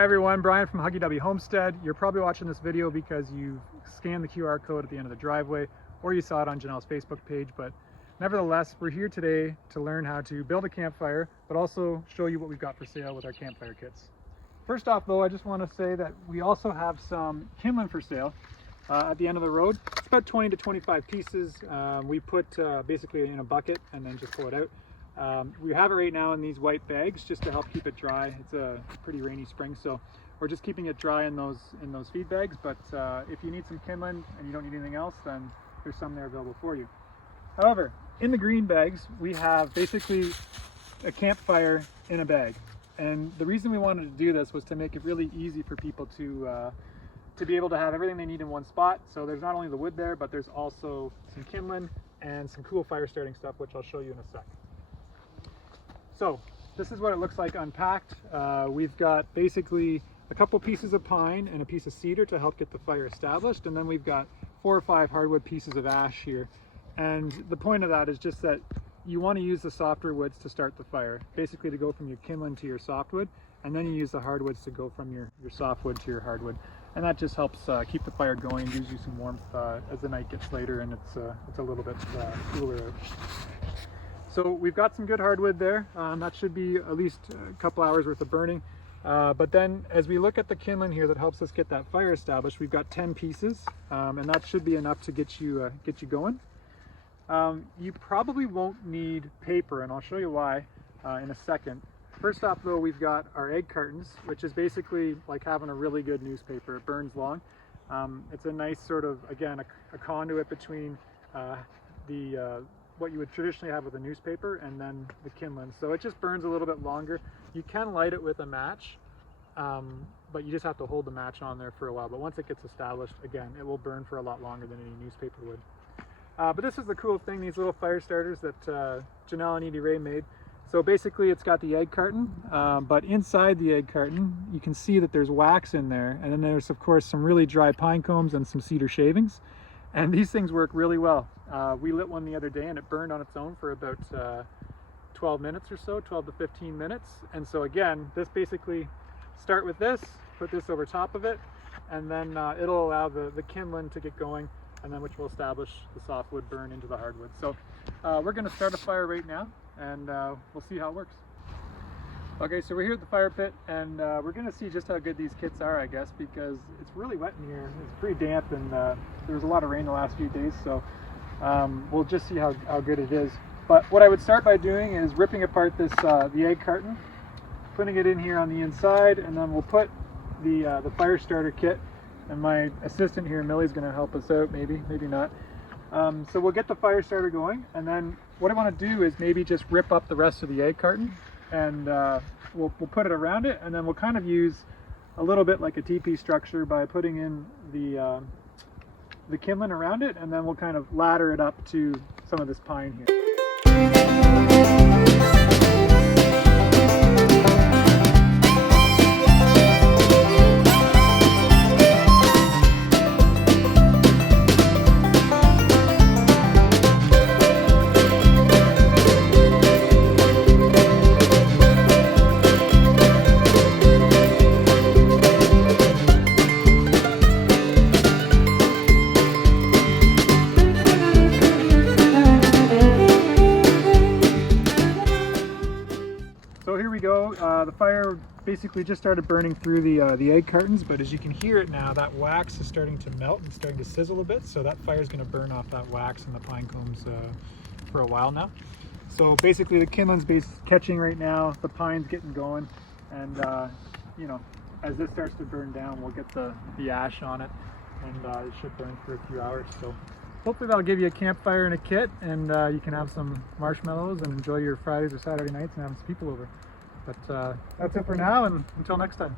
Hi everyone, Bryan from Huggydubby Homestead. You're probably watching this video because you scanned the QR code at the end of the driveway or you saw it on Janelle's Facebook page, but nevertheless, we're here today to learn how to build a campfire, but also show you what we've got for sale with our campfire kits. First off though, I just want to say that we also have some kindling for sale at the end of the road. It's about 20 to 25 pieces. We put basically in a bucket and then just pull it out. We have it right now in these white bags just to help keep it dry. It's a pretty rainy spring, so we're just keeping it dry in those feed bags. But if you need some kindling and you don't need anything else, then there's some there available for you. However, in the green bags, we have basically a campfire in a bag. And the reason we wanted to do this was to make it really easy for people to be able to have everything they need in one spot. So there's not only the wood there, but there's also some kindling and some cool fire starting stuff, which I'll show you in a sec. So this is what it looks like unpacked. We've got basically a couple pieces of pine and a piece of cedar to help get the fire established, and then we've got 4 or 5 hardwood pieces of ash here. And the point of that is just that you want to use the softer woods to start the fire, basically to go from your kindling to your softwood, and then you use the hardwoods to go from your softwood to your hardwood. And that just helps keep the fire going, gives you some warmth as the night gets later and it's a little bit cooler out. So we've got some good hardwood there. That should be at least a couple hours worth of burning. But then as we look at the kindling here that helps us get that fire established, we've got 10 pieces, and that should be enough to get you going. You probably won't need paper, and I'll show you why in a second. First off though, we've got our egg cartons, which is basically like having a really good newspaper. It burns long. It's a nice sort of, again, a conduit between what you would traditionally have with a newspaper and then the kindling. So it just burns a little bit longer. You can light it with a match, but you just have to hold the match on there for a while. But once it gets established, again, it will burn for a lot longer than any newspaper would. But this is the cool thing, these little fire starters that Janelle and Edie Ray made. So basically it's got the egg carton, but inside the egg carton, you can see that there's wax in there. And then there's of course some really dry pine cones and some cedar shavings. And these things work really well. We lit one the other day and it burned on its own for about 12 minutes or so, 12 to 15 minutes. And so again, this basically, start with this, put this over top of it, and then it'll allow the kindling to get going, and then which will establish the softwood burn into the hardwood. So we're gonna start a fire right now, and we'll see how it works. Okay, so we're here at the fire pit, and we're gonna see just how good these kits are, I guess, because it's really wet in here. It's pretty damp, and there was a lot of rain the last few days, so we'll just see how good it is. But what I would start by doing is ripping apart this the egg carton, putting it in here on the inside, and then we'll put the fire starter kit. And my assistant here, Millie's gonna help us out, maybe not. So we'll get the fire starter going, and then what I want to do is maybe just rip up the rest of the egg carton, and we'll put it around it, and then we'll kind of use a little bit like a teepee structure by putting in the kindling around it, and then we'll kind of ladder it up to some of this pine here. So here we go. The fire basically just started burning through the egg cartons, but as you can hear it now, that wax is starting to melt and starting to sizzle a bit. So that fire is going to burn off that wax and the pine cones for a while now. So basically the kindling's catching right now, the pine's getting going, and you know, as this starts to burn down, we'll get the ash on it, and it should burn for a few hours. So hopefully that'll give you a campfire and a kit, and you can have some marshmallows and enjoy your Fridays or Saturday nights and have some people over. But that's it for now, and until next time.